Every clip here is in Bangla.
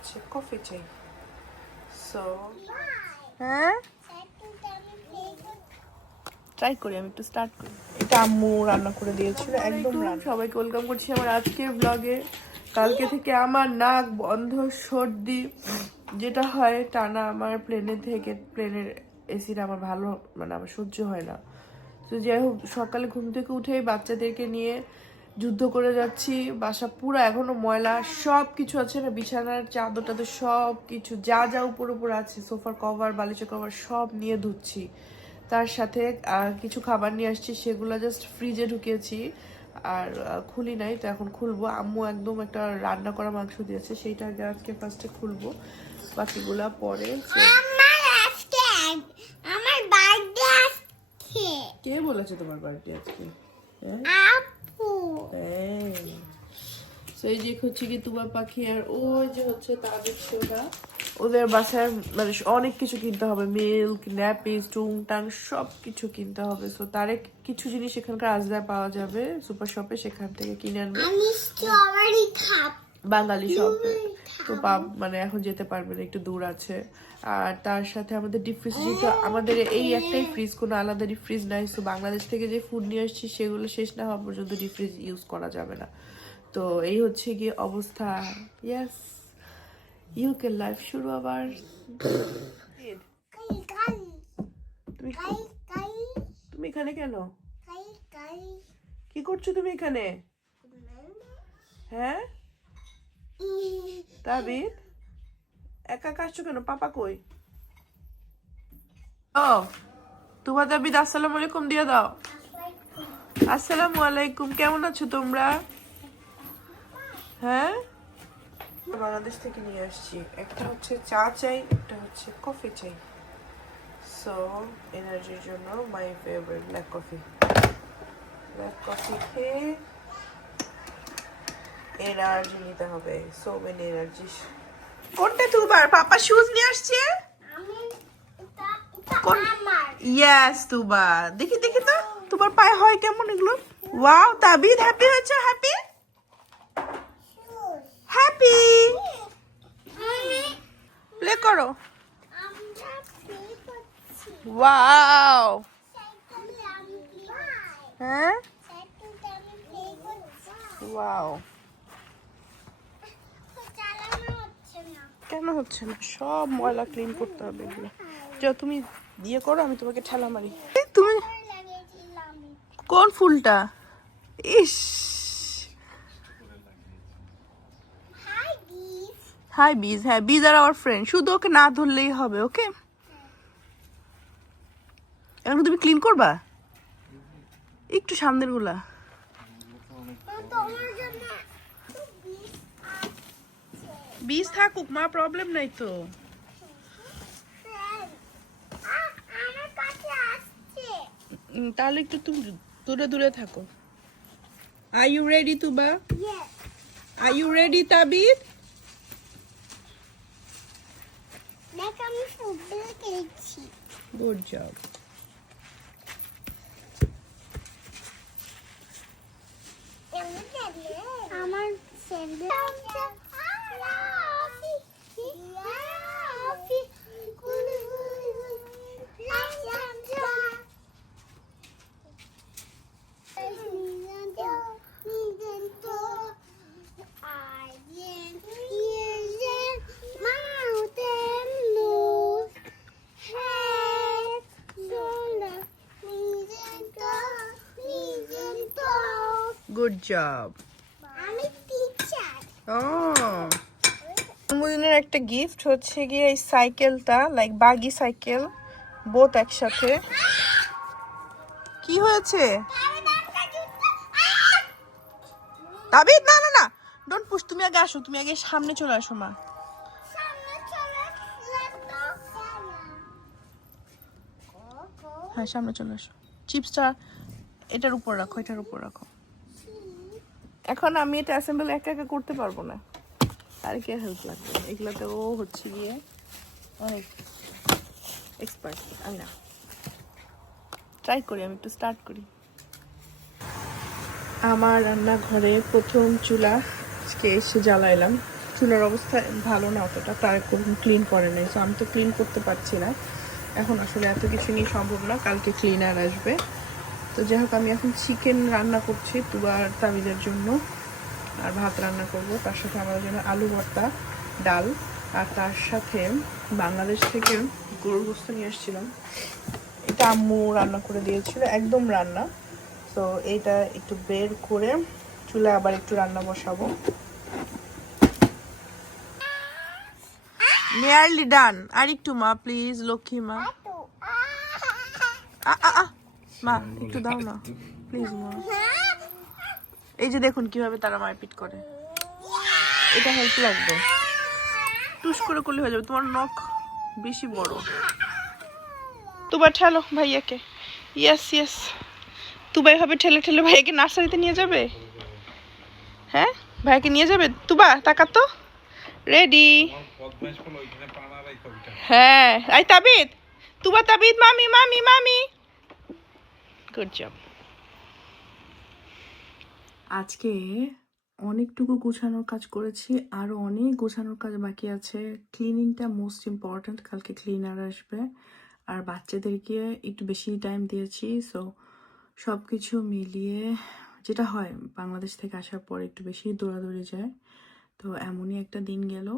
হচ্ছে কফি চাই সো হ্যাঁ? ট্রাই করি আমি একটু স্টার্ট করি। এটা আম্মু রান্না করে দিয়েছিল একদম। সবাইকে ওয়েলকাম করছি আমার আজকের ব্লগে কালকে থেকে আমার নাক বন্ধ সর্দি যেটা হয় টানা আমার প্লেনে থেকে প্লেনের এসিটা আমার ভালো মানে আমার সহ্য হয় না। তো যাই হোক সকালে ঘুম থেকে উঠেই বাচ্চাদেরকে নিয়ে যুদ্ধ করে যাচ্ছি বাসা পুরো এখনও ময়লা সব কিছু আছে না বিছানার চাদর টাদর সব কিছু যা যা উপর উপর আছে সোফার কভার বালিশের কভার সব নিয়ে ধুচ্ছি। তার সাথে কিছু খাবার নিয়ে আসছি সেগুলো জাস্ট ফ্রিজে ঢুকিয়েছি। আর খুলি নাই তো এখন খুলবো। আম্মু একদম একটা রান্না করা মাংস দিয়েছে সেইটা আগে আজকে ফার্স্টে খুলবো। বাকিগুলা পরে আমার বার্থডে কে বলেছে তোমার বাড়িতে আজকে? আপু সেই যে হচ্ছে কি তোমার পাখি আর ওই যে হচ্ছে তাদের ছোটা ওদের বাসায় মানে অনেক কিছু কিনতে হবে। মিল্ক ন্যাপিস টুং টাং সব কিছু কিনতে হবে। সো তারে কিছু জিনিস এখানকার আজদায় পাওয়া যাবে। সুপার শপে সেখান থেকে কিনে আনবে। বাঙালি শপে তো পাব মানে এখন যেতে পারবে না, একটু দূর আছে। আর তার সাথে আমাদের ডিপ ফ্রিজ যেহেতু আমাদের এই একটাই ফ্রিজ কোনো আলাদা ডিপ ফ্রিজ নাই তো বাংলাদেশ থেকে যে ফুড নিয়ে আসছি সেগুলো শেষ না হওয়া পর্যন্ত ডিপ ফ্রিজ ইউজ করা যাবে না। তো এই হচ্ছে গিয়ে অবস্থা। ইয়াস ইউকে লাইফ শুরু আবার। তুমি এখানে কেন? কি করছ তুমি এখানে? হ্যাঁ? তাবিদ একা কাশছো কেন? পাপা কই? ও তোমার তাবিদ আসসালামু আলাইকুম, দিয়ে দাও। আসসালামু আলাইকুম, কেমন আছো তোমরা? হ্যাঁ? বাংলাদেশ থেকে নিয়ে আসছি। একটা হচ্ছে চা চাই, একটা হচ্ছে কফি চাই। সো এনার্জির জন্য my favourite black coffee black coffee খেয়ে এনার্জি নিতে হবে সো মেনি এনার্জি কোনটা তুবার পাপা শুজ নিয়ে আসছে? আমি এটা এটা কোন- আমার। তুবা। দেখি দেখি তো তোমার পায়ে হয় কেমন এগুলো? ওয়াও তাবিদ হ্যাপি হয়েছে হ্যাপি হ্যাপি প্লে করো। ওয়াও হ্যাঁ? ওয়াও তো চালানো হচ্ছে না কেন হচ্ছে না? সব ময়লা ক্লিন করতে হবে এগুলো। যাও তুমি দিয়ে করো আমি তোমাকে ঠেলা মারি। তুমি কোন ফুলটা? ইস। হাই বিজ হ্যাঁ বিজ আর আওয়ার ফ্রেন্ড শুধু ওকে না ধরলেই হবে ওকে? এখন তুমি ক্লিন করবা? একটু সামনেরগুলা তোমার জন্য গিফট বীজ থাকুক মা প্রবলেম নাই তো। তাহলে একটু তুমি দূরে দূরে থাকো। Are you ready Tuba? Yes are you ready Tabid দেখ আমি গুড জব আমি টিচার ও জন্মদিনের একটা গিফট হচ্ছে গিয়ে এই সাইকেলটা লাইক বাগি সাইকেল বোথ একসাথে। কি হয়েছে? তাবিদ না না না। ডোন্ট পুশ তুমি আগে আসো তুমি আগে সামনে চলে আসো মা। হ্যাঁ সামনে চলে আসো। চিপসটা এটার উপর রাখো এটার উপর রাখো। এখন আমি এটা অ্যাসেম্বল একা একা করতে পারব না। আর কে হেল্প লাগবে? এগুলোতে ও হচ্ছে গিয়ে অনেক এক্সপার্ট আমি না। ট্রাই করি, আমি একটু স্টার্ট করি। আমার রান্নাঘরে প্রথম চুলা আজকে এসে জ্বালাইলাম। চুলার অবস্থা ভালো না অতটা, তার ক্লিন করে নাই। সো আমি তো ক্লিন করতে পারছি না। এখন আসলে এত কিছু নিয়ে সম্ভব না, কালকে ক্লিনার আসবে। তো যাই হোক আমি এখন চিকেন রান্না করছি তুবার তামিদের জন্য। আর ভাত রান্না করব। তার সাথে আমাদের জন্য আলু ভর্তা ডাল। আর তার সাথে বাংলাদেশ থেকে গরুর গোস্ত নিয়ে এসেছিলাম। এটা আম্মু রান্না করে দিয়েছিল একদম রান্না। তো এইটা একটু বের করে চুলে আবার একটু রান্না বসাবো। নিয়ারলি ডান আর একটু মা প্লিজ লক্ষ্মী মা। আ, আ, মা একটু দাও না। প্লিজ মা। এই যে দেখুন কীভাবে তারা মারপিট করে। এটা হেল্প লাগবে টুস করে করলে হয়ে যাবে। তোমার নখ বেশি বড়। তুবা ঠেলো ভাইয়াকে। ইয়েস ইয়েস তুবা এভাবে ঠেলে ঠেলে ভাইয়াকে নার্সারিতে নিয়ে যাবে? হ্যাঁ? ভাইয়াকে নিয়ে যাবে? তুবা তাকা তো। রেডি হ্যাঁ। আই তাবিদ। তুবা তাবিদ মামি মামি মামি। গুড জব আজকে অনেকটুকু গোছানোর কাজ করেছি আরও অনেক গোছানোর কাজ বাকি আছে। ক্লিনিংটা মোস্ট ইম্পর্ট্যান্ট কালকে ক্লিনার আসবে। আর বাচ্চাদেরকে একটু বেশি টাইম দিয়েছি সো সব কিছু মিলিয়ে যেটা হয়, বাংলাদেশ থেকে আসার পর একটু বেশি দৌড়াদৌড়ি যায়। তো এমনই একটা দিন গেল।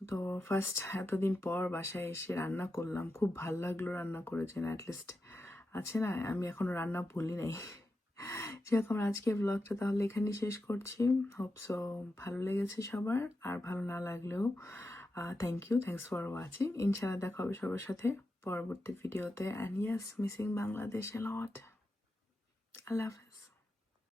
তো ফার্স্ট এতদিন পর বাসায় এসে রান্না করলাম, খুব ভালো লাগল রান্না করেছেন অ্যাটলিস্ট আছে না? আমি এখনও রান্না ভুলি নাই। সেরকম আজকে ব্লগটা তাহলে এখানেই শেষ করছি। হোপসো ভালো লেগেছে সবার। আর ভালো না লাগলেও thank you thanks for watching ইনশাআল্লাহ দেখা হবে সবার সাথে পরবর্তী ভিডিওতে and yes missing Bangladesh a lot আল্লাহ হাফেজ।